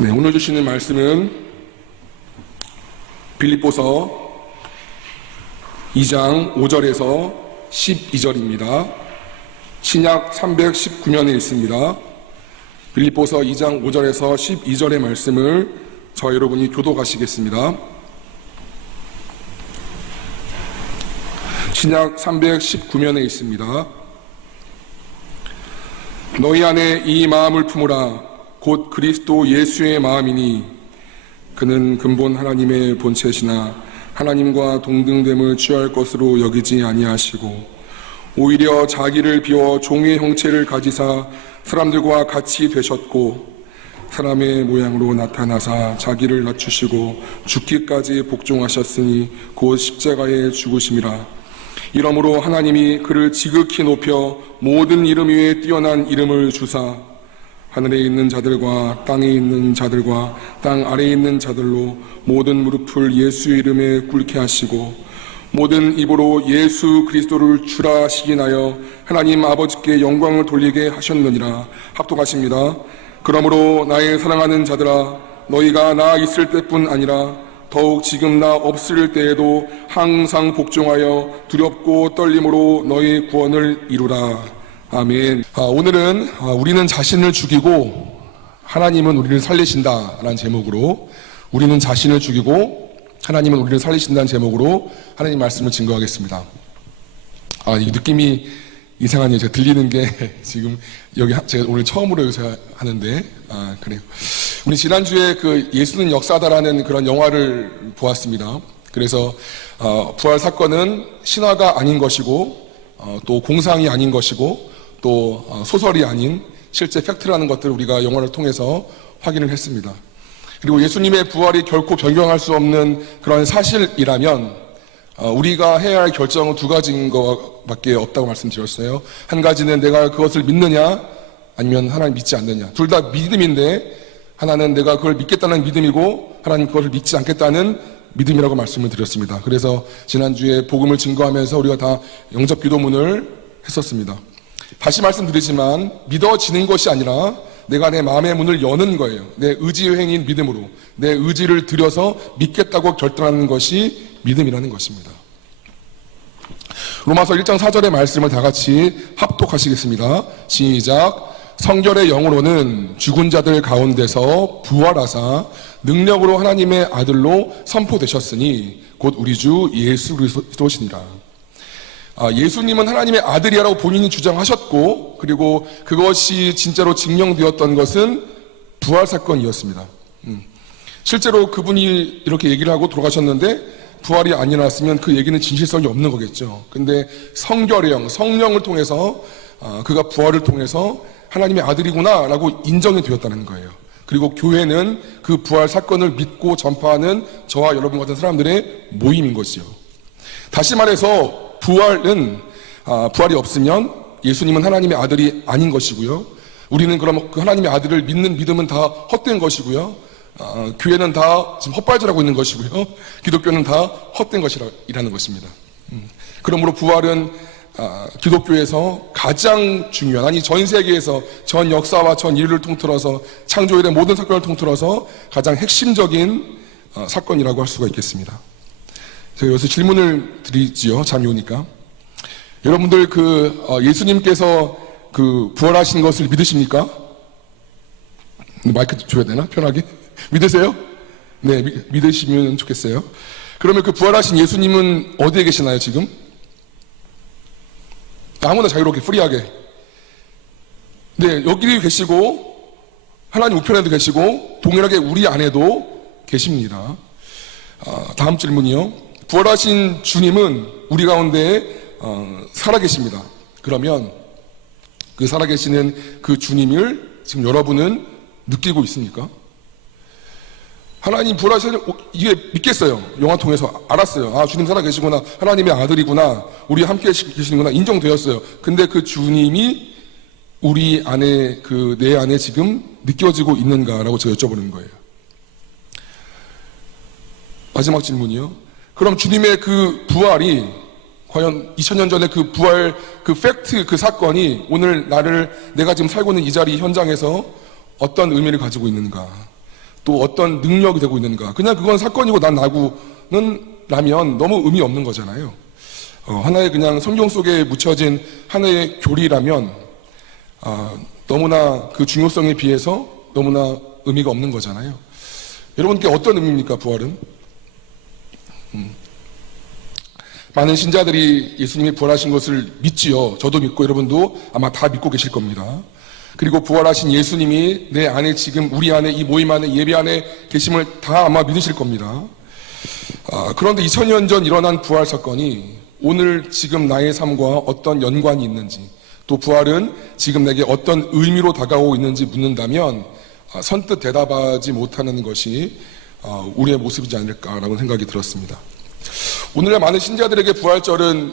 네, 오늘 주시는 말씀은 빌립보서 2장 5절에서 12절입니다. 신약 319면에 있습니다. 빌립보서 2장 5절에서 12절의 말씀을 저와 여러분이 교독하시겠습니다. 신약 319면에 있습니다. 너희 안에 이 마음을 품으라. 곧 그리스도 예수의 마음이니 그는 근본 하나님의 본체시나 하나님과 동등됨을 취할 것으로 여기지 아니하시고 오히려 자기를 비워 종의 형체를 가지사 사람들과 같이 되셨고 사람의 모양으로 나타나사 자기를 낮추시고 죽기까지 복종하셨으니 곧 십자가에 죽으심이라. 이러므로 하나님이 그를 지극히 높여 모든 이름 위에 뛰어난 이름을 주사 하늘에 있는 자들과 땅에 있는 자들과 땅 아래에 있는 자들로 모든 무릎을 예수 이름에 꿇게 하시고 모든 입으로 예수 그리스도를 주라 시인하여 하나님 아버지께 영광을 돌리게 하셨느니라. 합독하십니다. 그러므로 나의 사랑하는 자들아, 너희가 나 있을 때뿐 아니라 더욱 지금 나 없을 때에도 항상 복종하여 두렵고 떨림으로 너희 구원을 이루라. 아멘. 오늘은 우리는 자신을 죽이고 하나님은 우리를 살리신다라는 제목으로, 우리는 자신을 죽이고 하나님은 우리를 살리신다는 제목으로 하나님 말씀을 증거하겠습니다. 이 느낌이 이상하네요. 제가 들리는 게 지금 여기 제가 오늘 처음으로 여기서 하는데 그래요. 우리 지난주에 그 예수는 역사다라는 그런 영화를 보았습니다. 그래서 부활 사건은 신화가 아닌 것이고 또 공상이 아닌 것이고 또 소설이 아닌 실제 팩트라는 것들을 우리가 영화를 통해서 확인을 했습니다. 그리고 예수님의 부활이 결코 변경할 수 없는 그런 사실이라면 우리가 해야 할 결정은 두 가지인 것밖에 없다고 말씀드렸어요. 한 가지는 내가 그것을 믿느냐 아니면 하나님 믿지 않느냐. 둘 다 믿음인데 하나는 내가 그걸 믿겠다는 믿음이고 하나님 그것을 믿지 않겠다는 믿음이라고 말씀을 드렸습니다. 그래서 지난주에 복음을 증거하면서 우리가 다 영접 기도문을 했었습니다. 다시 말씀드리지만 믿어지는 것이 아니라 내가 내 마음의 문을 여는 거예요. 내 의지의 행위인 믿음으로 내 의지를 들여서 믿겠다고 결단하는 것이 믿음이라는 것입니다. 로마서 1장 4절의 말씀을 다 같이 합독하시겠습니다. 시작. 성결의 영으로는 죽은 자들 가운데서 부활하사 능력으로 하나님의 아들로 선포되셨으니 곧 우리 주 예수 그리스도시니라. 예수님은 하나님의 아들이라고 본인이 주장하셨고 그리고 그것이 진짜로 증명되었던 것은 부활 사건이었습니다. 실제로 그분이 이렇게 얘기를 하고 돌아가셨는데 부활이 안 일어났으면 그 얘기는 진실성이 없는 거겠죠. 근데 성결의 영, 성령을 통해서 그가 부활을 통해서 하나님의 아들이구나 라고 인정이 되었다는 거예요. 그리고 교회는 그 부활 사건을 믿고 전파하는 저와 여러분 같은 사람들의 모임인 것이요. 다시 말해서 부활이 없으면 예수님은 하나님의 아들이 아닌 것이고요. 우리는 그럼 그 하나님의 아들을 믿는 믿음은 다 헛된 것이고요. 교회는 다 지금 헛발질하고 있는 것이고요. 기독교는 다 헛된 것이라는 것입니다. 그러므로 부활은 기독교에서 가장 중요한, 아니 전 세계에서 전 역사와 전 인류를 통틀어서 창조일의 모든 사건을 통틀어서 가장 핵심적인 사건이라고 할 수가 있겠습니다. 제가 여기서 질문을 드리지요. 잠이 오니까. 여러분들 예수님께서 부활하신 것을 믿으십니까? 마이크 줘야 되나? 편하게? 믿으세요? 네, 믿으시면 좋겠어요. 그러면 그 부활하신 예수님은 어디에 계시나요, 지금? 아무나 자유롭게, 프리하게. 네, 여기 계시고, 하나님 우편에도 계시고, 동일하게 우리 안에도 계십니다. 다음 질문이요. 부활하신 주님은 우리 가운데 살아계십니다. 그러면 그 살아계시는 그 주님을 지금 여러분은 느끼고 있습니까? 하나님 부활하신 이게 믿겠어요. 영화 통해서 알았어요. 주님 살아계시구나. 하나님의 아들이구나. 우리 함께 계시는구나. 인정되었어요. 근데 그 주님이 우리 안에 내 안에 지금 느껴지고 있는가라고 제가 여쭤보는 거예요. 마지막 질문이요. 그럼 주님의 그 부활이 과연 2000년 전에 그 부활, 그 팩트, 그 사건이 오늘 내가 지금 살고 있는 이 자리 현장에서 어떤 의미를 가지고 있는가? 또 어떤 능력이 되고 있는가. 그냥 그건 사건이고 난 나면 너무 의미 없는 거잖아요. 하나의 그냥 성경 속에 묻혀진 하나의 교리라면 너무나 그 중요성에 비해서 너무나 의미가 없는 거잖아요. 여러분께 어떤 의미입니까, 부활은? 많은 신자들이 예수님이 부활하신 것을 믿지요. 저도 믿고 여러분도 아마 다 믿고 계실 겁니다. 그리고 부활하신 예수님이 내 안에 지금 우리 안에 이 모임 안에 예배 안에 계심을 다 아마 믿으실 겁니다. 그런데 2000년 전 일어난 부활 사건이 오늘 지금 나의 삶과 어떤 연관이 있는지, 또 부활은 지금 내게 어떤 의미로 다가오고 있는지 묻는다면 선뜻 대답하지 못하는 것이 우리의 모습이지 않을까라는 생각이 들었습니다. 오늘날 많은 신자들에게 부활절은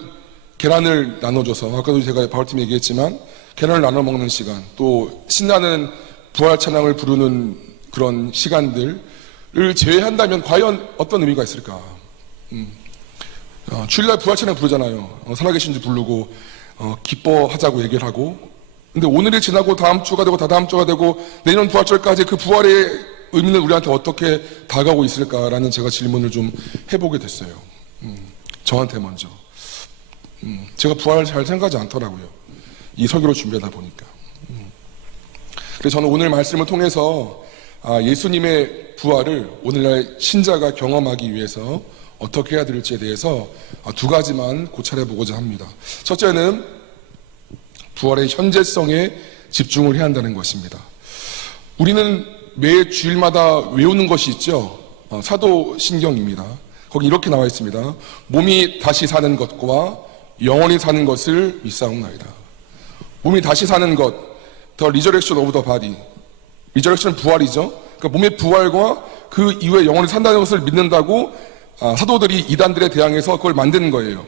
계란을 나눠줘서, 아까도 제가 바울팀에 얘기했지만 계란을 나눠 먹는 시간, 또 신나는 부활 찬양을 부르는 그런 시간들을 제외한다면 과연 어떤 의미가 있을까? 주일날 부활 찬양 부르잖아요. 살아계신 주 부르고 기뻐하자고 얘기를 하고, 근데 오늘이 지나고 다음 주가 되고 다다음 주가 되고 내년 부활절까지 그 부활의 의미는 우리한테 어떻게 다가오고 있을까라는 제가 질문을 좀 해보게 됐어요. 저한테 먼저. 제가 부활을 잘 생각하지 않더라고요. 이 설교를 준비하다 보니까. 그래서 저는 오늘 말씀을 통해서 예수님의 부활을 오늘날 신자가 경험하기 위해서 어떻게 해야 될지에 대해서 두 가지만 고찰해 보고자 합니다. 첫째는 부활의 현재성에 집중을 해야 한다는 것입니다. 우리는 매 주일마다 외우는 것이 있죠. 사도신경입니다. 거기 이렇게 나와 있습니다. 몸이 다시 사는 것과 영원히 사는 것을 믿사옵나이다. 몸이 다시 사는 것, the resurrection of the body. 리저렉션은 부활이죠. 그러니까 몸의 부활과 그 이후에 영원히 산다는 것을 믿는다고 사도들이 이단들에 대항해서 그걸 만드는 거예요.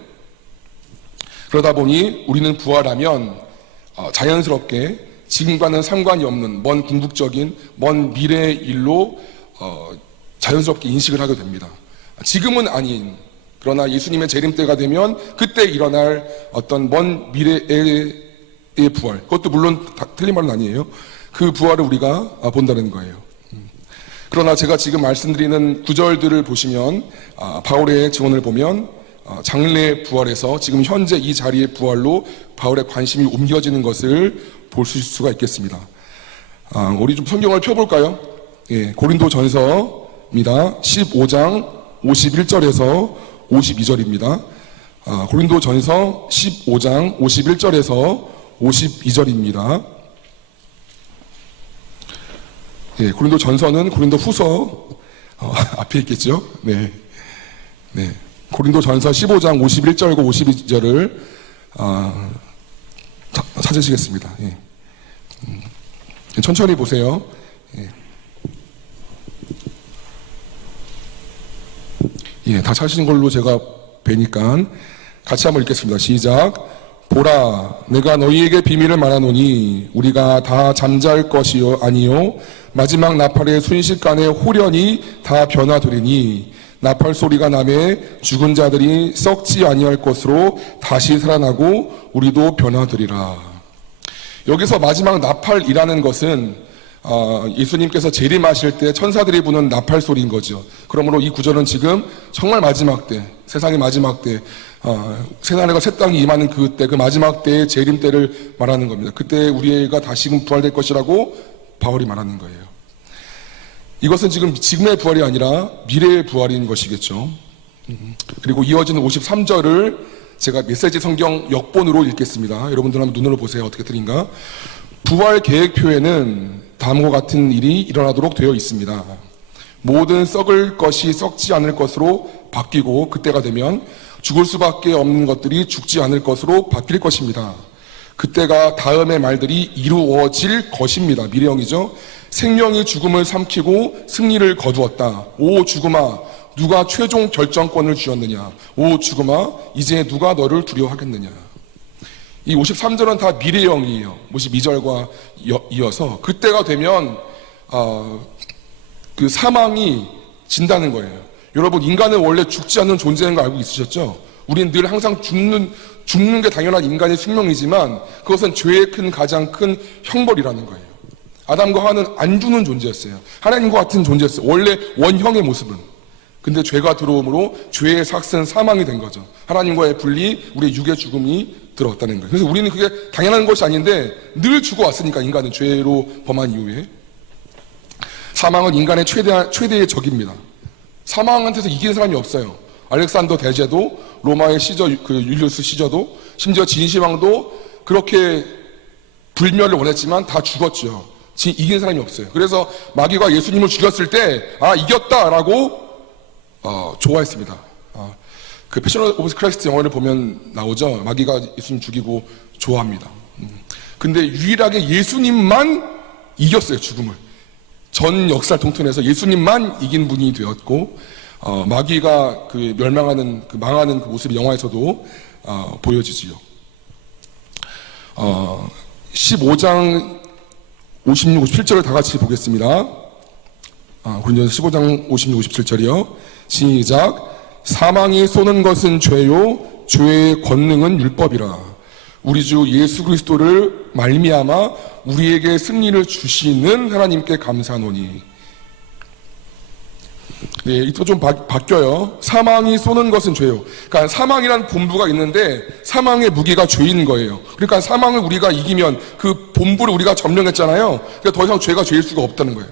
그러다 보니 우리는 부활하면 자연스럽게 지금과는 상관이 없는 먼 궁극적인 먼 미래의 일로 자연스럽게 인식을 하게 됩니다. 지금은 아닌, 그러나 예수님의 재림 때가 되면 그때 일어날 어떤 먼 미래의 부활, 그것도 물론 틀린 말은 아니에요. 그 부활을 우리가 본다는 거예요. 그러나 제가 지금 말씀드리는 구절들을 보시면 바울의 증언을 보면 장래 부활에서 지금 현재 이 자리의 부활로 바울의 관심이 옮겨지는 것을 볼 수가 있겠습니다. 우리 좀 성경을 펴볼까요? 예, 고린도 전서입니다. 15장 51절에서 52절입니다. 고린도 전서 15장 51절에서 52절입니다. 예, 고린도 전서는 고린도 후서 앞에 있겠죠? 네. 고린도 전서 15장 51절과 52절을 찾으시겠습니다. 예. 천천히 보세요. 예, 다 찾으신 걸로 제가 뵈니까 같이 한번 읽겠습니다. 시작. 보라, 내가 너희에게 비밀을 말하노니 우리가 다 잠잘 것이요 아니요 마지막 나팔의 순식간에 홀연히 다 변화되리니 나팔 소리가 나매 죽은 자들이 썩지 아니할 것으로 다시 살아나고 우리도 변화되리라. 여기서 마지막 나팔이라는 것은 예수님께서 재림하실 때 천사들이 부는 나팔 소리인 거죠. 그러므로 이 구절은 지금 정말 마지막 때, 세상의 마지막 때, 새하늘과 새 땅이 임하는 그때, 그 마지막 때의 재림 때를 말하는 겁니다. 그때 우리가 다시금 부활될 것이라고 바울이 말하는 거예요. 이것은 지금의 부활이 아니라 미래의 부활인 것이겠죠. 그리고 이어지는 53절을 제가 메시지 성경 역본으로 읽겠습니다. 여러분들 한번 눈으로 보세요. 어떻게 들린가? 부활 계획표에는 다음과 같은 일이 일어나도록 되어 있습니다. 모든 썩을 것이 썩지 않을 것으로 바뀌고 그때가 되면 죽을 수밖에 없는 것들이 죽지 않을 것으로 바뀔 것입니다. 그때가 다음의 말들이 이루어질 것입니다. 미래형이죠. 생명이 죽음을 삼키고 승리를 거두었다. 오 죽음아, 누가 최종 결정권을 쥐었느냐. 오 죽음아, 이제 누가 너를 두려워하겠느냐. 이 53절은 다 미래형이에요. 52절과 이어서 그때가 되면 그 사망이 진다는 거예요. 여러분, 인간은 원래 죽지 않는 존재인 거 알고 있으셨죠? 우리는 늘 항상 죽는 게 당연한 인간의 숙명이지만 그것은 죄의 가장 큰 형벌이라는 거예요. 아담과 하와는 안 주는 존재였어요. 하나님과 같은 존재였어요. 원래 원형의 모습은. 근데 죄가 들어옴으로 죄의 삭은 사망이 된 거죠. 하나님과의 분리, 우리의 육의 죽음이 들어왔다는 거예요. 그래서 우리는 그게 당연한 것이 아닌데 늘 죽어왔으니까, 인간은 죄로 범한 이후에. 사망은 인간의 최대의 적입니다. 사망한테서 이기는 사람이 없어요. 알렉산더 대제도, 로마의 시저, 율리우스 시저도, 심지어 진시황도 그렇게 불멸을 원했지만 다 죽었죠. 이긴 사람이 없어요. 그래서 마귀가 예수님을 죽였을 때, 이겼다라고 좋아했습니다. 그 패션 오브 크라이스트 영화를 보면 나오죠. 마귀가 예수님 죽이고 좋아합니다. 근데 유일하게 예수님만 이겼어요, 죽음을. 전 역사를 통틀어서 예수님만 이긴 분이 되었고, 마귀가 그 멸망하는, 망하는 그 모습이 영화에서도 보여지지요. 15장 56, 57절을 다 같이 보겠습니다. 고린도전서 15장 56, 57절이요. 시작. 사망이 쏘는 것은 죄요, 죄의 권능은 율법이라. 우리 주 예수 그리스도를 말미암아 우리에게 승리를 주시는 하나님께 감사하노니. 네, 이또 좀 바뀌어요. 사망이 쏘는 것은 죄요. 그러니까 사망이란 본부가 있는데 사망의 무게가 죄인 거예요. 그러니까 사망을 우리가 이기면 그 본부를 우리가 점령했잖아요. 그러니까 더 이상 죄가 죄일 수가 없다는 거예요.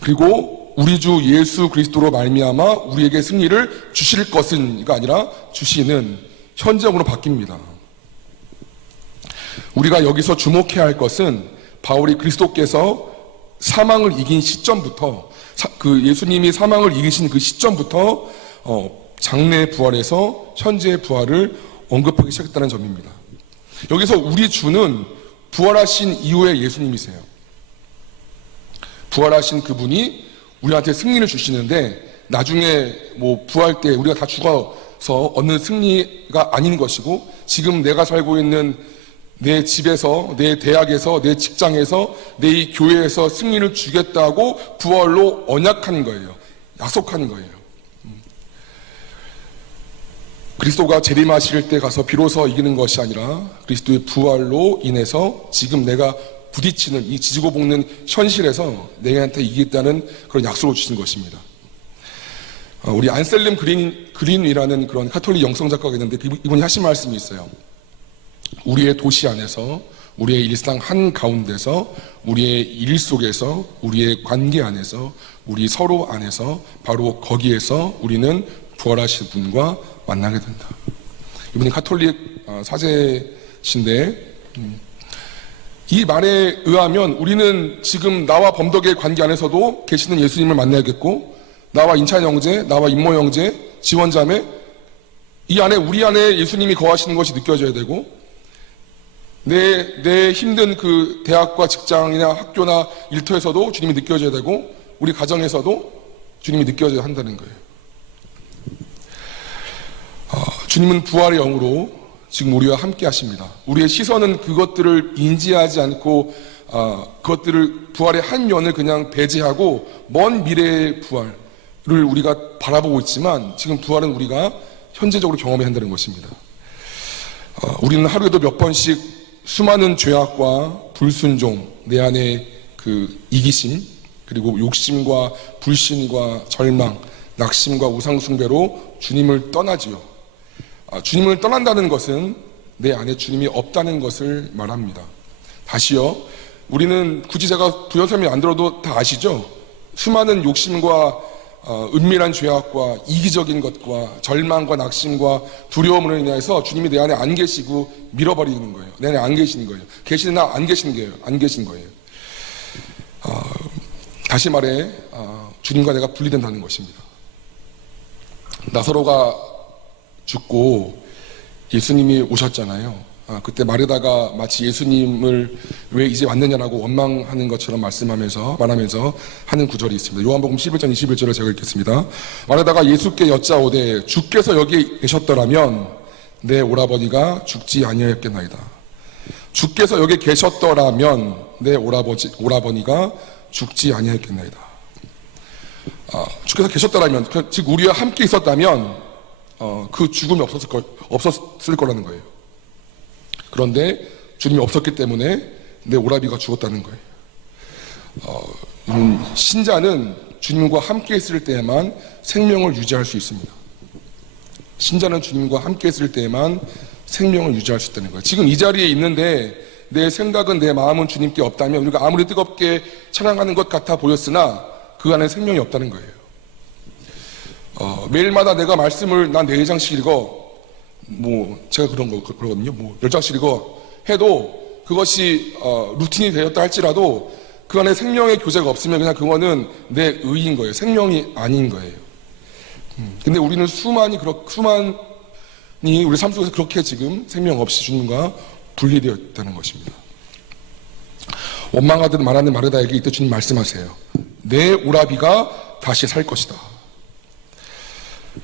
그리고 우리 주 예수 그리스도로 말미암아 우리에게 승리를 주실 것은가 아니라 주시는, 현재형으로 바뀝니다. 우리가 여기서 주목해야 할 것은 바울이 그리스도께서 사망을 이긴 시점부터, 그 예수님이 사망을 이기신 그 시점부터 장래 부활에서 현재의 부활을 언급하기 시작했다는 점입니다. 여기서 우리 주는 부활하신 이후의 예수님이세요. 부활하신 그분이 우리한테 승리를 주시는데, 나중에 부활 때 우리가 다 죽어서 얻는 승리가 아닌 것이고, 지금 내가 살고 있는 내 집에서, 내 대학에서, 내 직장에서, 내 이 교회에서 승리를 주겠다고 부활로 언약한 거예요. 약속한 거예요. 그리스도가 재림하실 때 가서 비로소 이기는 것이 아니라 그리스도의 부활로 인해서 지금 내가 부딪히는 이 지지고 볶는 현실에서 내한테 이기겠다는 그런 약속을 주신 것입니다. 우리 안셀름 그린이라는 그런 카톨릭 영성 작가가 있는데 이분이 하신 말씀이 있어요. 우리의 도시 안에서, 우리의 일상 한가운데서, 우리의 일 속에서, 우리의 관계 안에서, 우리 서로 안에서, 바로 거기에서 우리는 부활하신 분과 만나게 된다. 이분이 카톨릭 사제신데, 이 말에 의하면 우리는 지금 나와 범덕의 관계 안에서도 계시는 예수님을 만나야겠고, 나와 인찬 형제, 나와 임모 형제, 지원자매, 이 안에, 우리 안에 예수님이 거하시는 것이 느껴져야 되고, 내 힘든 그 대학과 직장이나 학교나 일터에서도 주님이 느껴져야 되고, 우리 가정에서도 주님이 느껴져야 한다는 거예요. 주님은 부활의 영으로 지금 우리와 함께 하십니다. 우리의 시선은 그것들을 인지하지 않고, 그것들을, 부활의 한 면을 그냥 배제하고 먼 미래의 부활을 우리가 바라보고 있지만, 지금 부활은 우리가 현재적으로 경험해야 한다는 것입니다. 우리는 하루에도 몇 번씩 수많은 죄악과 불순종, 내 안에 그 이기심, 그리고 욕심과 불신과 절망, 낙심과 우상숭배로 주님을 떠나지요. 주님을 떠난다는 것은 내 안에 주님이 없다는 것을 말합니다. 다시요, 우리는 굳이 제가 부연 설명이 안 들어도 다 아시죠? 수많은 욕심과 은밀한 죄악과 이기적인 것과 절망과 낙심과 두려움으로 인해서 주님이 내 안에 안 계시고 밀어버리는 거예요. 내 안에 안 계시는 거예요. 계시나 안 계신 거예요. 안 계신 거예요. 다시 말해, 주님과 내가 분리된다는 것입니다. 나사로가 죽고 예수님이 오셨잖아요. 그때 마르다가 마치 예수님을 왜 이제 왔느냐라고 원망하는 것처럼 말하면서 하는 구절이 있습니다. 요한복음 11장 21절을 제가 읽겠습니다. 마르다가 예수께 여짜오되 주께서 여기 계셨더라면 내 오라버니가 죽지 아니하였겠나이다. 주께서 여기 계셨더라면 내 오라버니가 죽지 아니하였겠나이다. 주께서 계셨더라면, 즉 우리와 함께 있었다면 그 죽음이 없었을 거라는 거예요. 그런데 주님이 없었기 때문에 내 오라비가 죽었다는 거예요. 신자는 주님과 함께 있을 때에만 생명을 유지할 수 있습니다. 신자는 주님과 함께 있을 때에만 생명을 유지할 수 있다는 거예요. 지금 이 자리에 있는데 내 생각은, 내 마음은 주님께 없다면 우리가 아무리 뜨겁게 찬양하는 것 같아 보였으나 그 안에 생명이 없다는 거예요. 매일마다 내가 말씀을 난 4장씩 읽어, 제가 그러거든요. 10장씩 읽어 해도 그것이 루틴이 되었다 할지라도 그 안에 생명의 교제가 없으면 그냥 그거는 내 의인 거예요. 생명이 아닌 거예요. 근데 우리는 수만이 우리 삶 속에서 그렇게 지금 생명 없이 주님과 분리되어 있다는 것입니다. 원망하듯 말하는 마르다에게 이때 주님 말씀하세요. 내 오라비가 다시 살 것이다.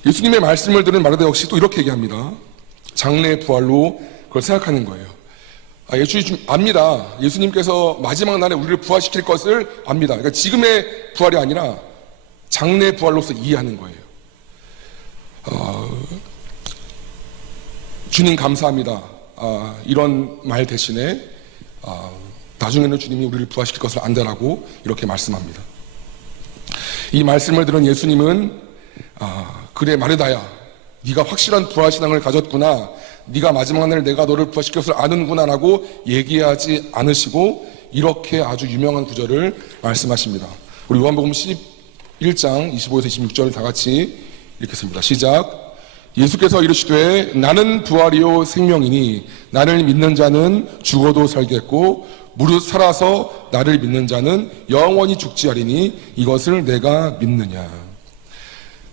예수님의 말씀을 들은 마르다 역시 또 이렇게 얘기합니다. 장래의 부활로 그걸 생각하는 거예요. 예수님 압니다. 예수님께서 마지막 날에 우리를 부활시킬 것을 압니다. 그러니까 지금의 부활이 아니라 장래의 부활로서 이해하는 거예요. 주님 감사합니다. 이런 말 대신에 나중에는 주님이 우리를 부활시킬 것을 안다라고 이렇게 말씀합니다. 이 말씀을 들은 예수님은 그래 마르다야, 네가 확실한 부활신앙을 가졌구나, 네가 마지막 날 내가 너를 부활시킬 것을 아는구나 라고 얘기하지 않으시고 이렇게 아주 유명한 구절을 말씀하십니다. 우리 요한복음 11장 25에서 26절 다 같이 읽겠습니다. 시작. 예수께서 이르시되 나는 부활이요 생명이니 나를 믿는 자는 죽어도 살겠고 무릇 살아서 나를 믿는 자는 영원히 죽지 아니니 이것을 내가 믿느냐.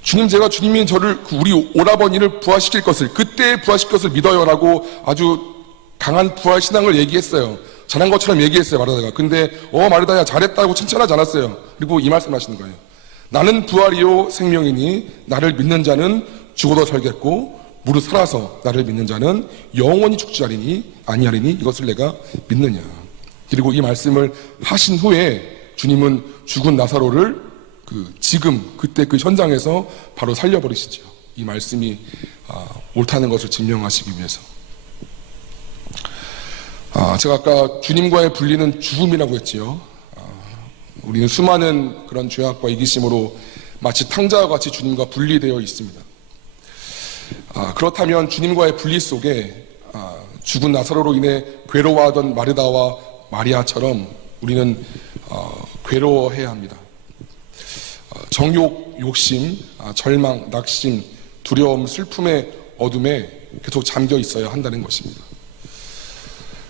주님이 저를 우리 오라버니를 부활시킬 것을, 그때 부활시킬 것을 믿어요라고 아주 강한 부활신앙을 얘기했어요. 잘한 것처럼 얘기했어요, 마르다가. 근데 마르다야 잘했다고 칭찬하지 않았어요. 그리고 이 말씀 하시는 거예요. 나는 부활이요 생명이니 나를 믿는 자는 죽어도 살겠고 무릇 살아서 나를 믿는 자는 영원히 죽지 아니하리니 이것을 내가 믿느냐. 그리고 이 말씀을 하신 후에 주님은 죽은 나사로를 그때 그 현장에서 바로 살려버리시죠. 이 말씀이 옳다는 것을 증명하시기 위해서. 제가 아까 주님과의 분리는 죽음이라고 했지요. 우리는 수많은 그런 죄악과 이기심으로 마치 탕자와 같이 주님과 분리되어 있습니다. 그렇다면 주님과의 분리 속에 죽은 나사로로 인해 괴로워하던 마르다와 마리아처럼 우리는 괴로워해야 합니다. 정욕, 욕심, 절망, 낙심, 두려움, 슬픔의 어둠에 계속 잠겨 있어야 한다는 것입니다.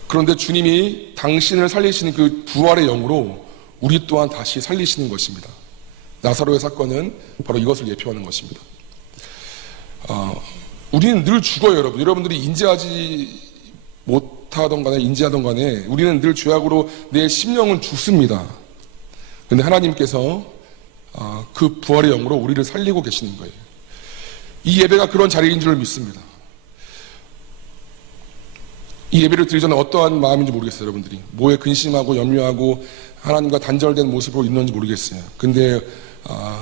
그런데 주님이 당신을 살리시는 그 부활의 영으로 우리 또한 다시 살리시는 것입니다. 나사로의 사건은 바로 이것을 예표하는 것입니다. 우리는 늘 죽어요, 여러분. 여러분들이 인지하지 못하던 간에 인지하던 간에 우리는 늘 죄악으로 내 심령은 죽습니다. 그런데 하나님께서 그 부활의 영으로 우리를 살리고 계시는 거예요. 이 예배가 그런 자리인 줄 믿습니다. 이 예배를 드리기 전에 어떠한 마음인지 모르겠어요, 여러분들이. 뭐에 근심하고 염려하고 하나님과 단절된 모습으로 있는지 모르겠어요. 근데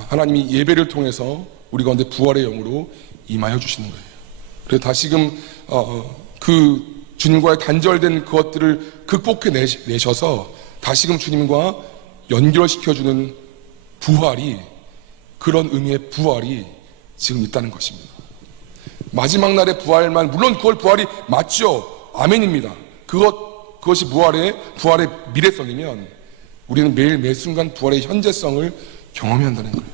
하나님이 예배를 통해서 우리 가운데 부활의 영으로 임하여 주시는 거예요. 그래서 다시금 그 주님과의 단절된 그것들을 극복해 내셔서 다시금 주님과 연결시켜주는 부활이, 그런 의미의 부활이 지금 있다는 것입니다. 마지막 날의 부활만, 물론 그걸 부활이 맞죠. 아멘입니다. 그것이 부활의 미래성이면 우리는 매일 매 순간 부활의 현재성을 경험해야 한다는 거예요.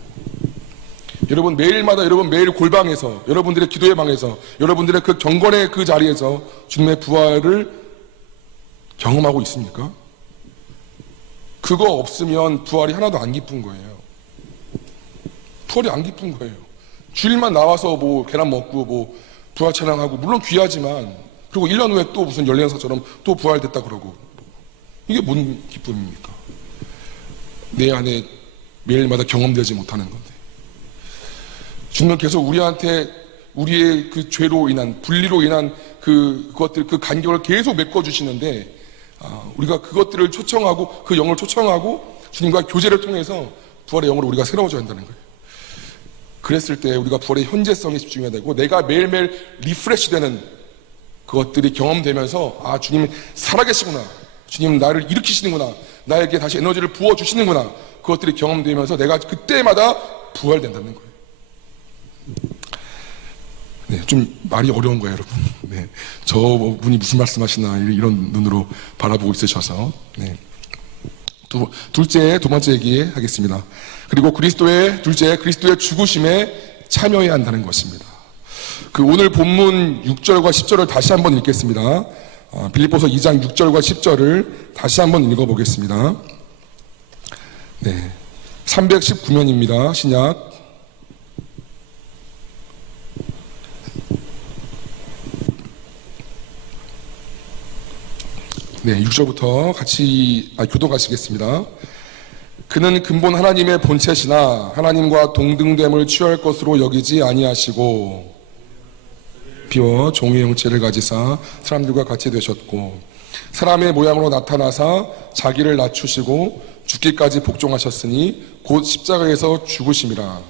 여러분 매일마다, 여러분 매일 골방에서, 여러분들의 기도의 방에서, 여러분들의 그 경건의 그 자리에서 주님의 부활을 경험하고 있습니까? 그거 없으면 부활이 하나도 안 깊은 거예요. 부활이 안 깊은 거예요. 주일만 나와서 계란 먹고 부활 찬양하고, 물론 귀하지만, 그리고 1년 후에 또 무슨 연례사처럼 또 부활됐다 그러고, 이게 뭔 기쁨입니까? 내 안에 매일마다 경험되지 못하는 건데. 주님은 계속 우리한테 우리의 그 죄로 인한, 분리로 인한 그것들, 그 간격을 계속 메꿔주시는데, 우리가 그것들을 초청하고, 그 영을 초청하고 주님과 교제를 통해서 부활의 영으로 우리가 새로워져야 한다는 거예요. 그랬을 때 우리가 부활의 현재성에 집중해야 되고, 내가 매일매일 리프레시 되는 그것들이 경험되면서 주님이 살아계시구나, 주님 나를 일으키시는구나. 나에게 다시 에너지를 부어주시는구나. 그것들이 경험되면서 내가 그때마다 부활된다는 거예요. 네, 좀 말이 어려운 거예요, 여러분. 네, 저분이 무슨 말씀하시나 이런 눈으로 바라보고 있으셔서. 네. 두 번째 얘기하겠습니다. 그리고 그리스도의 죽으심에 참여해야 한다는 것입니다. 그 오늘 본문 6절과 10절을 다시 한번 읽겠습니다. 빌립보서 2장 6절과 10절을 다시 한번 읽어보겠습니다. 네, 319면입니다. 신약. 네, 6절부터 같이 교독하시겠습니다. 그는 근본 하나님의 본체시나 하나님과 동등됨을 취할 것으로 여기지 아니하시고 비워 종의 형체를 가지사 사람들과 같이 되셨고 사람의 모양으로 나타나사 자기를 낮추시고 죽기까지 복종하셨으니 곧 십자가에서 죽으심이라.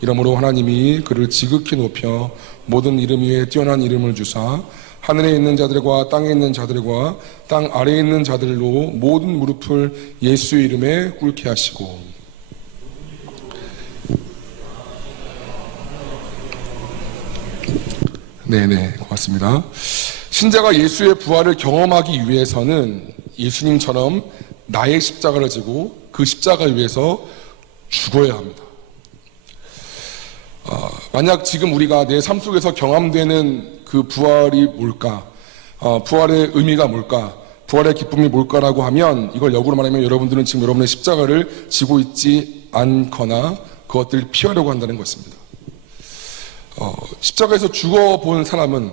이러므로 하나님이 그를 지극히 높여 모든 이름 위에 뛰어난 이름을 주사 하늘에 있는 자들과 땅에 있는 자들과 땅 아래에 있는 자들로 모든 무릎을 예수의 이름에 꿇게 하시고. 네네, 고맙습니다. 신자가 예수의 부활을 경험하기 위해서는 예수님처럼 나의 십자가를 지고 그 십자가 위에서 죽어야 합니다. 만약 지금 우리가 내 삶 속에서 경험되는 그 부활이 뭘까? 부활의 의미가 뭘까? 부활의 기쁨이 뭘까라고 하면 이걸 역으로 말하면 여러분들은 지금 여러분의 십자가를 지고 있지 않거나 그것들을 피하려고 한다는 것입니다. 십자가에서 죽어본 사람은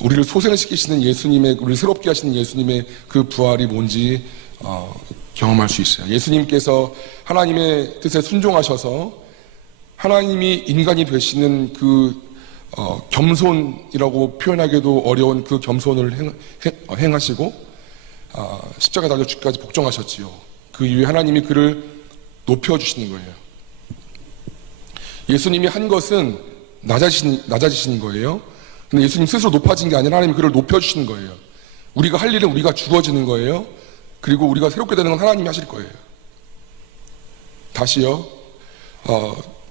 우리를 소생시키시는 예수님의, 우리를 새롭게 하시는 예수님의 그 부활이 뭔지 경험할 수 있어요. 예수님께서 하나님의 뜻에 순종하셔서 하나님이 인간이 되시는 그 겸손이라고 표현하기도 어려운 그 겸손을 행하시고 십자가 달려 죽기까지 복종하셨지요. 그 이후에 하나님이 그를 높여주시는 거예요. 예수님이 한 것은 낮아지시는 거예요. 근데 예수님 스스로 높아진 게 아니라 하나님이 그를 높여주시는 거예요. 우리가 할 일은 우리가 죽어지는 거예요. 그리고 우리가 새롭게 되는 건 하나님이 하실 거예요. 다시요.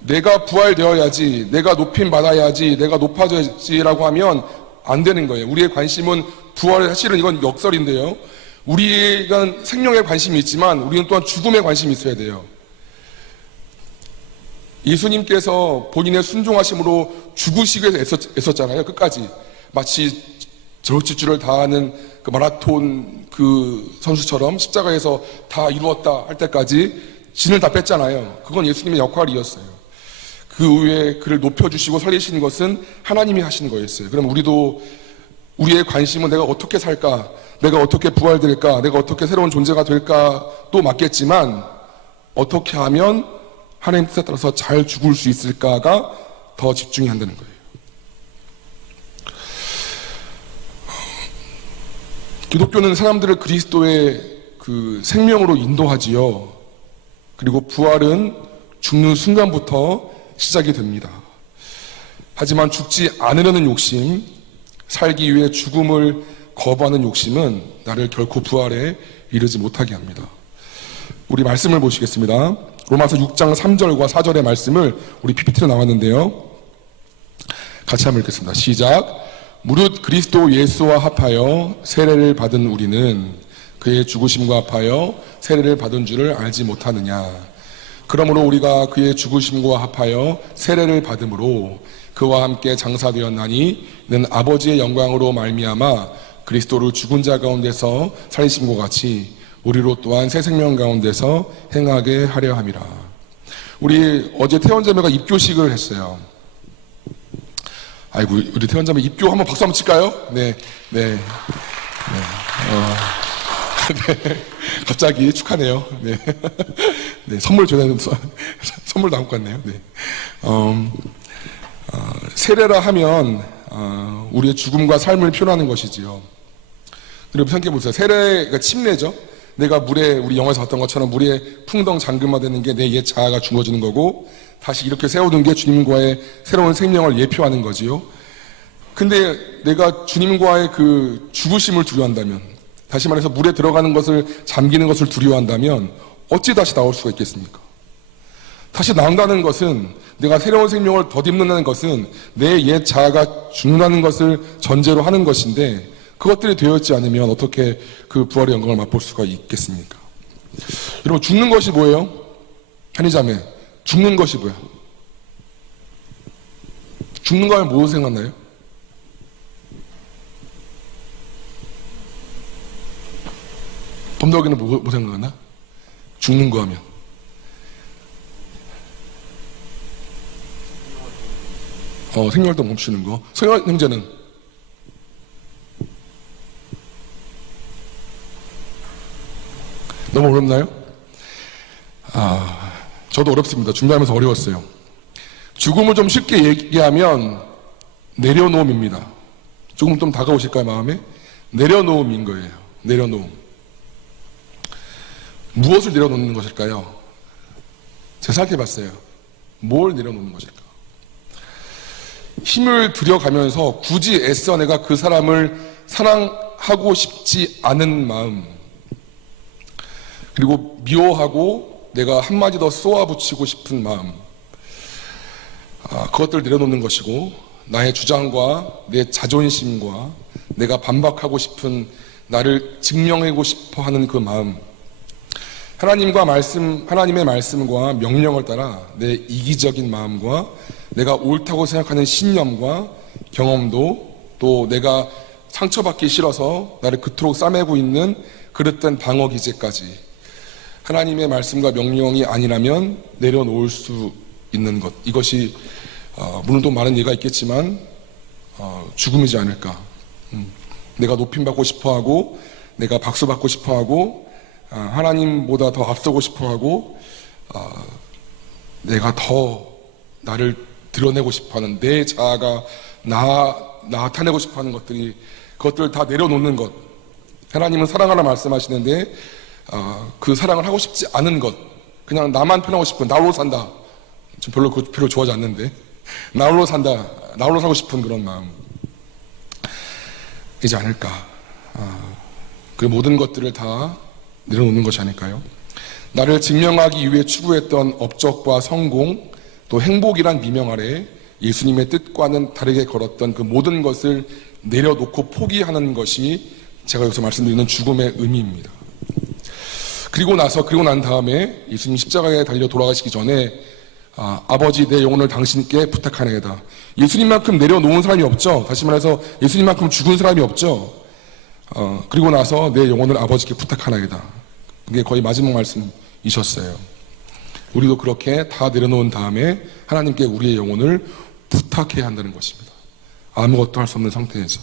내가 부활되어야지, 내가 높임 받아야지, 내가 높아져야지라고 하면 안 되는 거예요. 우리의 관심은 부활, 사실은 이건 역설인데요. 우리가 생명에 관심이 있지만 우리는 또한 죽음에 관심이 있어야 돼요. 예수님께서 본인의 순종하심으로 죽으시기 위해서 애썼잖아요. 끝까지. 마치 저울질주를 다하는 그 마라톤 그 선수처럼 십자가에서 다 이루었다 할 때까지 진을 다 뺐잖아요. 그건 예수님의 역할이었어요. 그 후에 그를 높여주시고 살리시는 것은 하나님이 하시는 거였어요. 그럼 우리도 우리의 관심은 내가 어떻게 살까, 내가 어떻게 부활될까, 내가 어떻게 새로운 존재가 될까도 맞겠지만 어떻게 하면 하나님 뜻에 따라서 잘 죽을 수 있을까가 더 집중해야 한다는 거예요. 기독교는 사람들을 그리스도의 그 생명으로 인도하지요. 그리고 부활은 죽는 순간부터 시작이 됩니다. 하지만 죽지 않으려는 욕심, 살기 위해 죽음을 거부하는 욕심은 나를 결코 부활에 이르지 못하게 합니다. 우리 말씀을 보시겠습니다. 로마서 6장 3절과 4절의 말씀을 우리 PPT로 나왔는데요. 같이 한번 읽겠습니다. 시작. 무릇 그리스도 예수와 합하여 세례를 받은 우리는 그의 죽으심과 합하여 세례를 받은 줄을 알지 못하느냐. 그러므로 우리가 그의 죽으심과 합하여 세례를 받음으로 그와 함께 장사되었나니 는 아버지의 영광으로 말미암아 그리스도를 죽은 자 가운데서 살리심과 같이 우리로 또한 새 생명 가운데서 행하게 하려 함이라. 우리 어제 태원자매가 입교식을 했어요. 아이고, 우리 태원자매 입교 한번 박수 한번 칠까요? 네. 네. 갑자기 축하네요. 네. 네, 선물 줘야 되는, 선물도 안 갖고 왔네요. 네. 세례라 하면, 우리의 죽음과 삶을 표현하는 것이지요. 여러분 생각해 보세요. 세례가 침례죠. 내가 물에, 우리 영화에서 봤던 것처럼 물에 풍덩 잠금화되는 게 내 옛 자아가 죽어지는 거고, 다시 이렇게 세워둔 게 주님과의 새로운 생명을 예표하는 거지요. 근데 내가 주님과의 그 죽으심을 두려워한다면, 다시 말해서 물에 들어가는 것을, 잠기는 것을 두려워한다면 어찌 다시 나올 수가 있겠습니까? 다시 나온다는 것은, 내가 새로운 생명을 덧입는다는 것은 내 옛 자아가 죽는다는 것을 전제로 하는 것인데, 그것들이 되었지 않으면 어떻게 그 부활의 영광을 맛볼 수가 있겠습니까? 여러분, 죽는 것이 뭐예요? 한이자매, 죽는 것이 뭐야? 죽는 거 하면 뭐 생각나요? 범덕이는 뭐 생각나? 죽는 거 하면. 생명활동 멈추는 거. 성현 형제는? 너무 어렵나요? 저도 어렵습니다. 준비하면서 어려웠어요. 죽음을 좀 쉽게 얘기하면 내려놓음입니다. 조금 좀 다가오실까요, 마음에? 내려놓음인 거예요. 내려놓음. 무엇을 내려놓는 것일까요? 제가 생각해 봤어요. 뭘 내려놓는 것일까? 힘을 들여가면서 굳이 애써 내가 그 사람을 사랑하고 싶지 않은 마음, 그리고 미워하고 내가 한마디 더 쏘아붙이고 싶은 마음, 그것들을 내려놓는 것이고, 나의 주장과 내 자존심과 내가 반박하고 싶은, 나를 증명하고 싶어 하는 그 마음, 하나님의 말씀과 명령을 따라 내 이기적인 마음과 내가 옳다고 생각하는 신념과 경험도, 또 내가 상처받기 싫어서 나를 그토록 싸매고 있는 그릇된 방어 기제까지 하나님의 말씀과 명령이 아니라면 내려놓을 수 있는 것, 이것이 물론 또 많은 예가 있겠지만 죽음이지 않을까. 내가 높임받고 싶어하고, 내가 박수받고 싶어하고, 하나님보다 더 앞서고 싶어하고, 내가 더 나를 드러내고 싶어하는, 내 자아가 나타내고 싶어하는 것들이, 그것들을 다 내려놓는 것. 하나님은 사랑하라 말씀하시는데 그 사랑을 하고 싶지 않은 것, 그냥 나만 편하고 싶은, 나 홀로 산다. 좀 별로 좋아하지 않는데, 나 홀로 산다, 나 홀로 살고 싶은 그런 마음 이지 않을까. 그 모든 것들을 다 내려놓는 것이 아닐까요? 나를 증명하기 위해 추구했던 업적과 성공, 또 행복이란 미명 아래 예수님의 뜻과는 다르게 걸었던 그 모든 것을 내려놓고 포기하는 것이 제가 여기서 말씀드리는 죽음의 의미입니다. 그리고 난 다음에 예수님 십자가에 달려 돌아가시기 전에 아버지, 내 영혼을 당신께 부탁하나이다. 예수님만큼 내려놓은 사람이 없죠. 다시 말해서 예수님만큼 죽은 사람이 없죠. 그리고 나서 내 영혼을 아버지께 부탁하나이다. 그게 거의 마지막 말씀이셨어요. 우리도 그렇게 다 내려놓은 다음에 하나님께 우리의 영혼을 부탁해야 한다는 것입니다. 아무것도 할 수 없는 상태에서.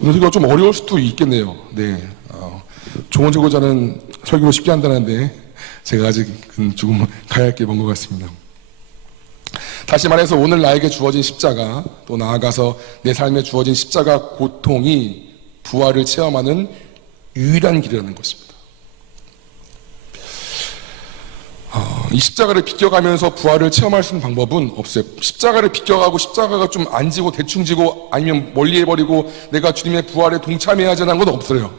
오늘 이거 좀 어려울 수도 있겠네요. 네. 좋은 제고자는 설교를 쉽게 한다는데 제가 아직은 조금 가야 할 게 먼 것 같습니다. 다시 말해서 오늘 나에게 주어진 십자가, 또 나아가서 내 삶에 주어진 십자가 고통이 부활을 체험하는 유일한 길이라는 것입니다. 이 십자가를 비껴가면서 부활을 체험할 수 있는 방법은 없어요. 십자가를 비껴가고 십자가가 좀 안 지고 대충 지고 아니면 멀리 해버리고 내가 주님의 부활에 동참해야 하는 건 없어요.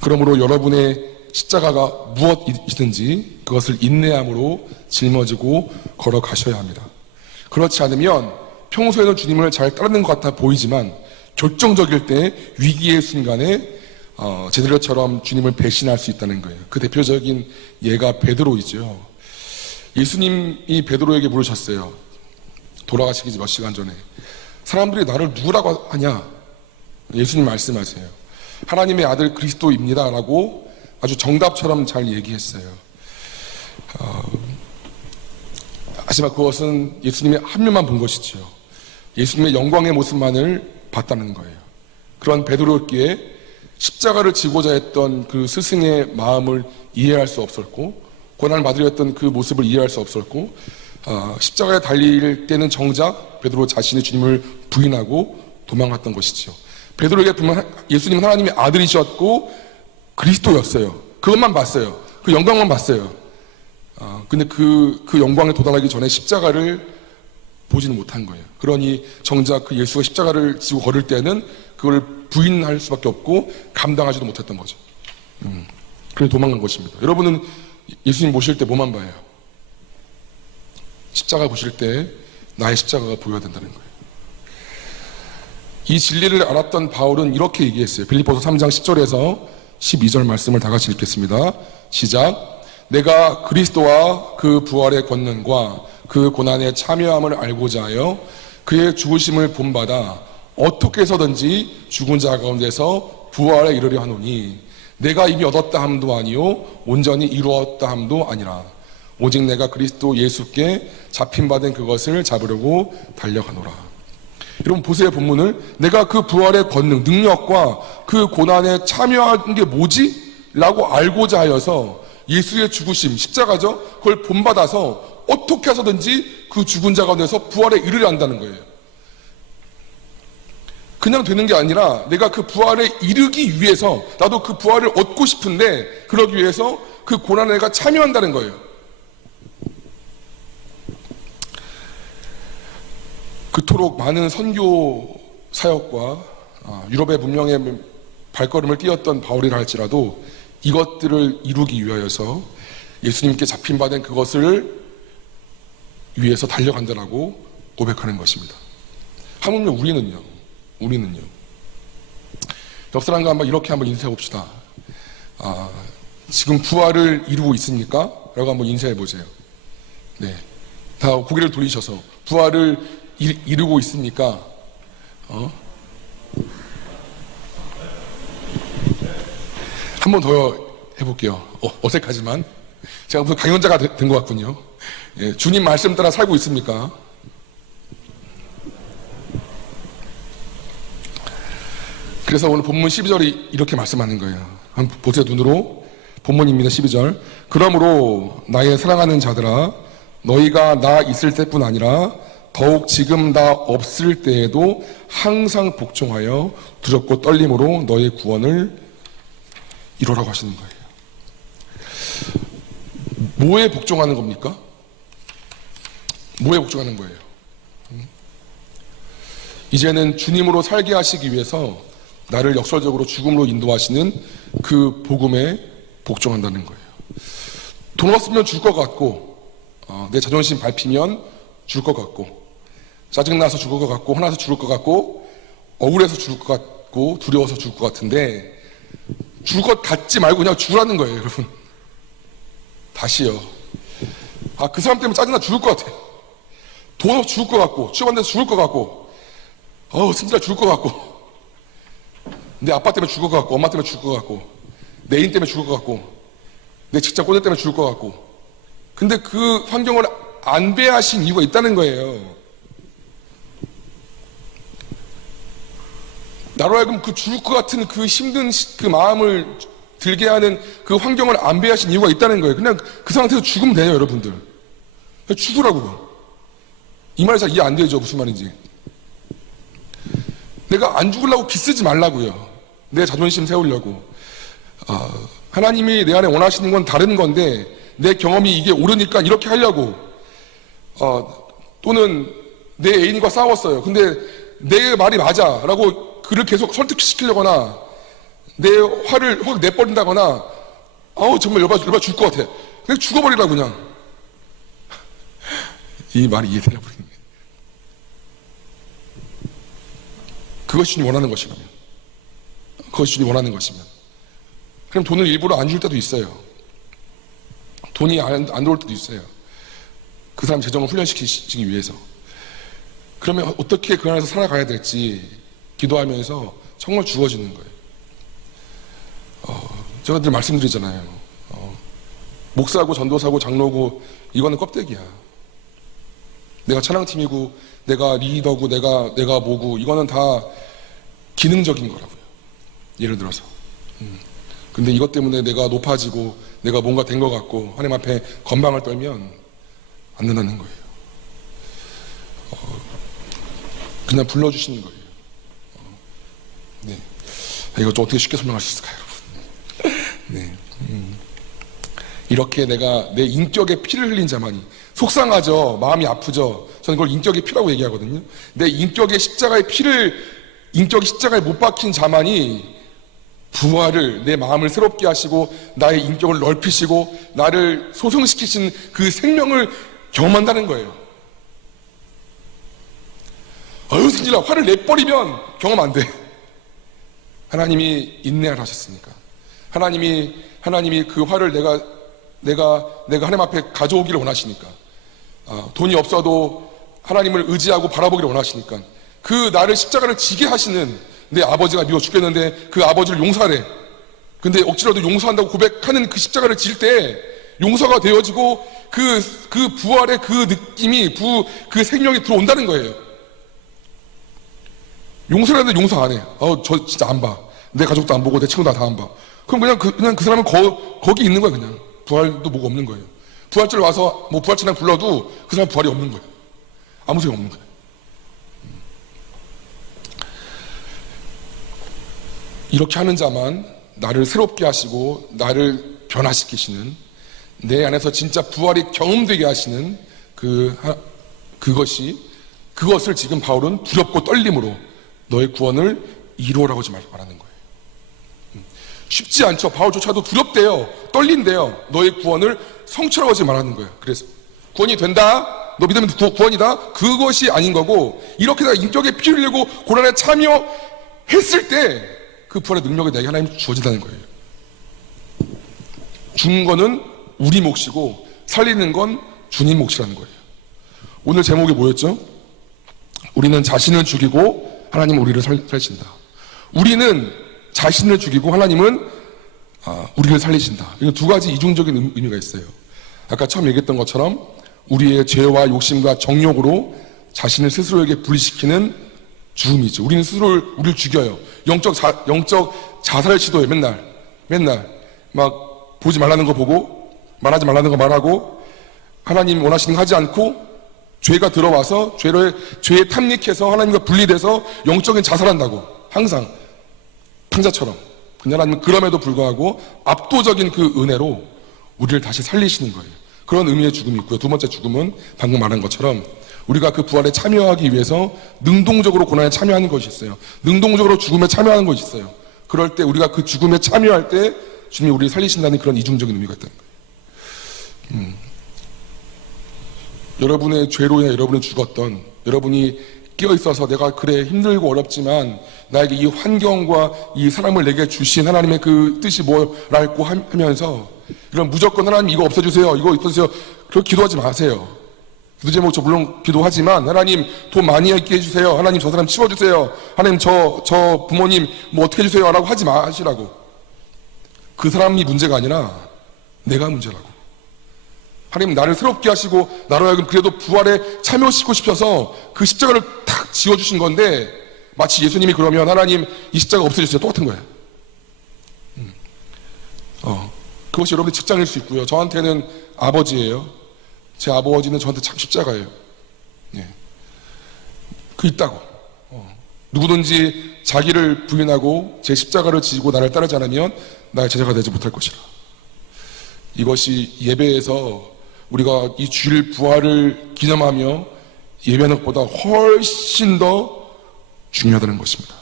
그러므로 여러분의 십자가가 무엇이든지 그것을 인내함으로 짊어지고 걸어가셔야 합니다. 그렇지 않으면 평소에는 주님을 잘 따르는 것 같아 보이지만 결정적일 때, 위기의 순간에 제자들처럼 주님을 배신할 수 있다는 거예요. 그 대표적인 예가 베드로이죠. 예수님이 베드로에게 물으셨어요. 돌아가시기 몇 시간 전에. 사람들이 나를 누구라고 하냐? 예수님 말씀하세요. 하나님의 아들 그리스도입니다 라고 아주 정답처럼 잘 얘기했어요. 하지만 그것은 예수님의 한 면만 본 것이죠. 예수님의 영광의 모습만을 봤다는 거예요. 그런 베드로였기에 십자가를 지고자 했던 그 스승의 마음을 이해할 수 없었고, 고난을 받으려 했던 그 모습을 이해할 수 없었고, 십자가에 달릴 때는 정작 베드로 자신이 주님을 부인하고 도망갔던 것이죠. 베드로에게 보면 예수님은 하나님의 아들이셨고 그리스도였어요. 그것만 봤어요. 그 영광만 봤어요. 근데 그 영광에 도달하기 전에 십자가를 보지는 못한 거예요. 그러니 정작 그 예수가 십자가를 지고 걸을 때는 그걸 부인할 수밖에 없고 감당하지도 못했던 거죠. 그래서 도망간 것입니다. 여러분은 예수님 모실 때 뭐만 봐요? 십자가 보실 때 나의 십자가가 보여야 된다는 거예요. 이 진리를 알았던 바울은 이렇게 얘기했어요. 빌립보서 3장 10절에서 12절 말씀을 다 같이 읽겠습니다. 시작. 내가 그리스도와 그 부활의 권능과 그 고난의 참여함을 알고자 하여 그의 죽으심을 본받아 어떻게 해서든지 죽은 자 가운데서 부활에 이르려 하노니 내가 이미 얻었다 함도 아니요 온전히 이루었다 함도 아니라 오직 내가 그리스도 예수께 잡힌 바 된 그것을 잡으려고 달려가노라. 여러분 보세요. 본문을. 내가 그 부활의 권능, 능력과 그 고난에 참여한 게 뭐지? 라고 알고자 하여서 예수의 죽으심, 십자가죠. 그걸 본받아서 어떻게 해서든지 그 죽은 자 가운데서 부활에 이르려 한다는 거예요. 그냥 되는 게 아니라 내가 그 부활에 이르기 위해서 나도 그 부활을 얻고 싶은데 그러기 위해서 그 고난에 내가 참여한다는 거예요. 그토록 많은 선교 사역과 유럽의 문명의 발걸음을 띄었던 바울이라 할지라도 이것들을 이루기 위하여서 예수님께 잡힌 바 된 그것을 위해서 달려간다라고 고백하는 것입니다. 하물며 우리는요. 옆 사람과 한번 이렇게 한번 인사해 봅시다. 지금 부활을 이루고 있습니까? 라고 한번 인사해 보세요. 네. 다 고개를 돌리셔서 부활을 이루고 있습니까? 한 번 더 해볼게요. 어색하지만 제가 무슨 강연자가 된 것 같군요. 예, 주님 말씀 따라 살고 있습니까? 그래서 오늘 본문 12절이 이렇게 말씀하는 거예요. 한번 보세요. 눈으로. 본문입니다. 12절. 그러므로 나의 사랑하는 자들아 너희가 나 있을 때뿐 아니라 더욱 지금 나 없을 때에도 항상 복종하여 두렵고 떨림으로 너의 구원을 이루라고 하시는 거예요. 뭐에 복종하는 겁니까? 뭐에 복종하는 거예요? 이제는 주님으로 살게 하시기 위해서 나를 역설적으로 죽음으로 인도하시는 그 복음에 복종한다는 거예요. 돈 없으면 줄 것 같고 내 자존심 밟히면 줄 것 같고 짜증나서 죽을 것 같고 화나서 죽을 것 같고 억울해서 죽을 것 같고 두려워서 죽을 것 같은데 죽을 것 같지 말고 그냥 죽으라는 거예요. 여러분 다시요. 그 사람 때문에 짜증나 죽을 것 같아. 돈 없어 죽을 것 같고 취업한 데서 죽을 것 같고 승진아 죽을 것 같고 내 아빠 때문에 죽을 것 같고 엄마 때문에 죽을 것 같고 내 애인 때문에 죽을 것 같고 내 직장 꼰대 때문에 죽을 것 같고 근데 그 환경을 안 배하신 이유가 있다는 거예요. 나로 하여금 그 죽을 것 같은 그 힘든 그 마음을 들게 하는 그 환경을 안 배하신 이유가 있다는 거예요. 그냥 그 상태에서 죽으면 돼요. 여러분들 그냥 죽으라고요. 이 말이 잘 이해 안 되죠. 무슨 말인지. 내가 안 죽으려고 기쓰지 말라고요. 내 자존심 세우려고. 하나님이 내 안에 원하시는 건 다른 건데 내 경험이 이게 옳으니까 이렇게 하려고. 또는 내 애인과 싸웠어요. 근데 내 말이 맞아 라고 그를 계속 설득시키려거나 내 화를 확 내버린다거나 정말 열받아 죽을 것 같아. 그냥 죽어버리라 그냥. 이 말이 이해되나 모르겠네. 그것이 주님 원하는 것이라면, 그것이 주님 원하는 것이면 그럼 돈을 일부러 안 줄 때도 있어요. 돈이 안 들어올 때도 있어요. 그 사람 재정을 훈련시키기 위해서. 그러면 어떻게 그 안에서 살아가야 될지 기도하면서 정말 주어지는 거예요. 제가 늘 말씀드리잖아요. 목사고 전도사고 장로고 이거는 껍데기야. 내가 찬양팀이고 내가 리더고 내가 뭐고 이거는 다 기능적인 거라고요. 예를 들어서. 근데 이것 때문에 내가 높아지고 내가 뭔가 된 것 같고 하나님 앞에 건방을 떨면 안 된다는 거예요. 그냥 불러주시는 거예요. 네. 이거 좀 어떻게 쉽게 설명할 수 있을까요, 여러분? 네. 이렇게 내가 내 인격에 피를 흘린 자만이, 속상하죠. 마음이 아프죠. 저는 그걸 인격의 피라고 얘기하거든요. 내 인격의 인격의 십자가에 못 박힌 자만이 부활을, 내 마음을 새롭게 하시고 나의 인격을 넓히시고 나를 소성시키신 그 생명을 경험한다는 거예요. 승진아, 화를 내버리면 경험 안 돼. 하나님이 인내를 하셨으니까. 하나님이 그 화를 내가 하나님 앞에 가져오기를 원하시니까. 돈이 없어도 하나님을 의지하고 바라보기를 원하시니까. 그 나를 십자가를 지게 하시는 내 아버지가 미워 죽겠는데 그 아버지를 용서하래. 근데 억지로도 용서한다고 고백하는 그 십자가를 질 때 용서가 되어지고 그 부활의 그 느낌이, 그 생명이 들어온다는 거예요. 용서를 하는데 용서 안 해. 저 진짜 안 봐. 내 가족도 안 보고 내 친구도 다 안 봐. 그럼 그냥 그 사람은 거기 있는 거야, 그냥. 부활도 뭐가 없는 거예요. 부활절 와서 뭐 부활절이나 불러도 그 사람 부활이 없는 거예요. 아무 소용 없는 거예요. 이렇게 하는 자만 나를 새롭게 하시고 나를 변화시키시는, 내 안에서 진짜 부활이 경험되게 하시는 그것을 지금 바울은 두렵고 떨림으로 너의 구원을 이루어라고 말하는 거예요. 쉽지 않죠. 바울조차도 두렵대요. 떨린대요. 너의 구원을 성취라고 지금 말하는 거예요. 그래서 구원이 된다, 너 믿으면 구원이다, 그것이 아닌 거고, 이렇게 다 인격에 피를 흘리고 고난에 참여했을 때 그 부활의 능력이 내게 하나님 주어진다는 거예요. 죽는 거는 우리 몫이고 살리는 건 주님 몫이라는 거예요. 오늘 제목이 뭐였죠? 우리는 자신을 죽이고 하나님은 우리를 살리신다. 우리는 자신을 죽이고 하나님은 우리를 살리신다. 이거 두 가지 이중적인 의미가 있어요. 아까 처음 얘기했던 것처럼 우리의 죄와 욕심과 정욕으로 자신을 스스로에게 분리시키는 죽음이죠. 우리는 우리를 죽여요. 영적 자살을 시도해요. 맨날 막 보지 말라는 거 보고 말하지 말라는 거 말하고 하나님 원하시는 거 하지 않고 죄가 들어와서 죄에 탐닉해서 하나님과 분리돼서 영적인 자살한다고, 항상 탕자처럼. 근데 하나님은 그럼에도 불구하고 압도적인 그 은혜로 우리를 다시 살리시는 거예요. 그런 의미의 죽음이 있고요. 두 번째 죽음은 방금 말한 것처럼 우리가 그 부활에 참여하기 위해서 능동적으로 고난에 참여하는 것이 있어요. 능동적으로 죽음에 참여하는 것이 있어요. 그럴 때 우리가 그 죽음에 참여할 때 주님이 우리를 살리신다는 그런 이중적인 의미가 있다는 거예요. 여러분의 죄로 인해 여러분이 죽었던, 여러분이 끼어있어서 내가 그래 힘들고 어렵지만 나에게 이 환경과 이 사람을 내게 주신 하나님의 그 뜻이 뭐랄고 하면서 이런 무조건 하나님 이거 없애주세요, 이거 없애주세요, 그렇게 기도하지 마세요. 기도 제목 저 물론 기도하지만 하나님 돈 많이 있게 해주세요, 하나님 저 사람 치워주세요, 하나님 저 부모님 뭐 어떻게 해주세요 라고 하지 마시라고. 그 사람이 문제가 아니라 내가 문제라고. 하나님 나를 새롭게 하시고 나로 하여금 그래도 부활에 참여시키고 싶어서 그 십자가를 탁 지어주신 건데, 마치 예수님이 그러면 하나님 이 십자가 없애주세요, 똑같은 거예요. 그것이 여러분의 직장일 수 있고요. 저한테는 아버지예요. 제 아버지는 저한테 참 십자가예요. 그 있다고. 누구든지 자기를 부인하고 제 십자가를 지고 나를 따르지 않으면 나의 제자가 되지 못할 것이라. 이것이 예배에서 우리가 이 주일 부활을 기념하며 예배하는 것보다 훨씬 더 중요하다는 것입니다.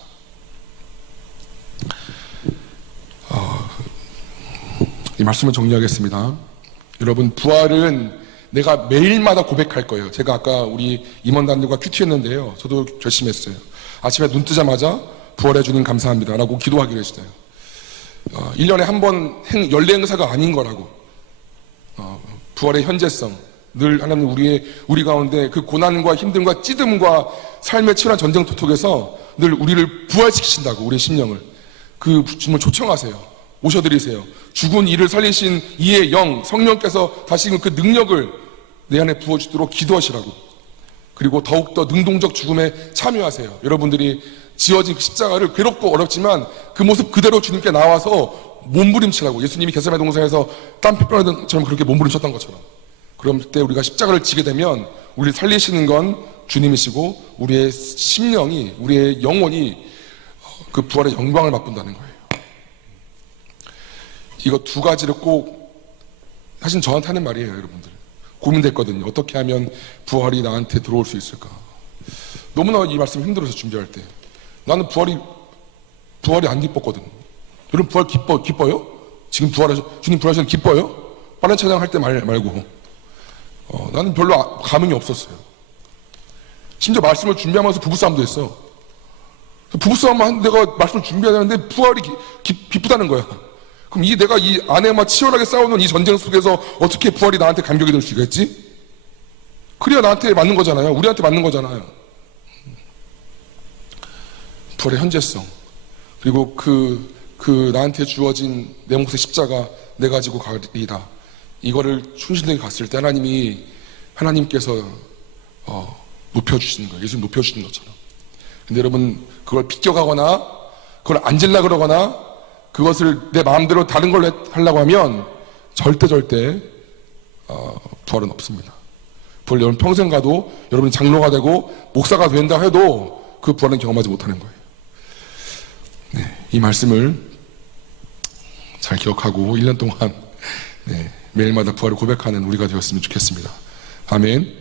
이 말씀을 정리하겠습니다. 여러분, 부활은 내가 매일마다 고백할 거예요. 제가 아까 우리 임원단들과 큐티했는데요. 저도 결심했어요. 아침에 눈 뜨자마자 부활해 주님 감사합니다 라고 기도하기로 했어요. 1년에 한 번 연례 행사가 아닌 거라고. 부활의 현재성, 늘 하나님 우리 가운데 그 고난과 힘듦과 찌듦과 삶의 치열한 전쟁토톡에서 늘 우리를 부활시키신다고, 우리의 심령을. 그 주님을 초청하세요. 오셔드리세요. 죽은 이를 살리신 이의 영, 성령께서 다시금 그 능력을 내 안에 부어주도록 기도하시라고. 그리고 더욱더 능동적 죽음에 참여하세요. 여러분들이 지어진 그 십자가를 괴롭고 어렵지만 그 모습 그대로 주님께 나와서 몸부림치라고. 예수님이 겟세마네 동산에서 땀 핏방울처럼 그렇게 몸부림쳤던 것처럼. 그럴 때 우리가 십자가를 지게 되면 우리를 살리시는 건 주님이시고 우리의 심령이, 우리의 영혼이 그 부활의 영광을 맛본다는 거예요. 이거 두 가지를 꼭 사실 저한테 하는 말이에요, 여러분들. 고민됐거든요. 어떻게 하면 부활이 나한테 들어올 수 있을까? 너무나 이 말씀 힘들어서 준비할 때 나는 부활이 안 기뻤거든. 여러분 부활 기뻐요? 지금 주님 부활하시는 기뻐요? 빠른 찬양 할 때 말고 나는 별로 감흥이 없었어요. 심지어 말씀을 준비하면서 부부싸움도 했어. 부부싸움만 내가 말씀을 준비해야 되는데 부활이 기쁘다는 거야. 그럼 내가 이 아내와 치열하게 싸우는 이 전쟁 속에서 어떻게 부활이 나한테 감격이 될 수가 있지? 그래야 나한테 맞는 거잖아요. 우리한테 맞는 거잖아요. 부활의 현재성, 그리고 그 나한테 주어진 내 몫의 십자가 내 가지고 가리라, 이거를 충실하게 갔을 때 하나님께서 높여주시는 거예요. 예수님 높여주시는 것처럼. 근데 여러분 그걸 비껴가거나 그걸 앉으려고 그러거나 그것을 내 마음대로 다른 걸로 하려고 하면 절대 부활은 없습니다. 부활 여러분 평생 가도 여러분이 장로가 되고 목사가 된다 해도 그 부활은 경험하지 못하는 거예요. 네, 이 말씀을 잘 기억하고 1년 동안 매일마다 부활을 고백하는 우리가 되었으면 좋겠습니다. 아멘.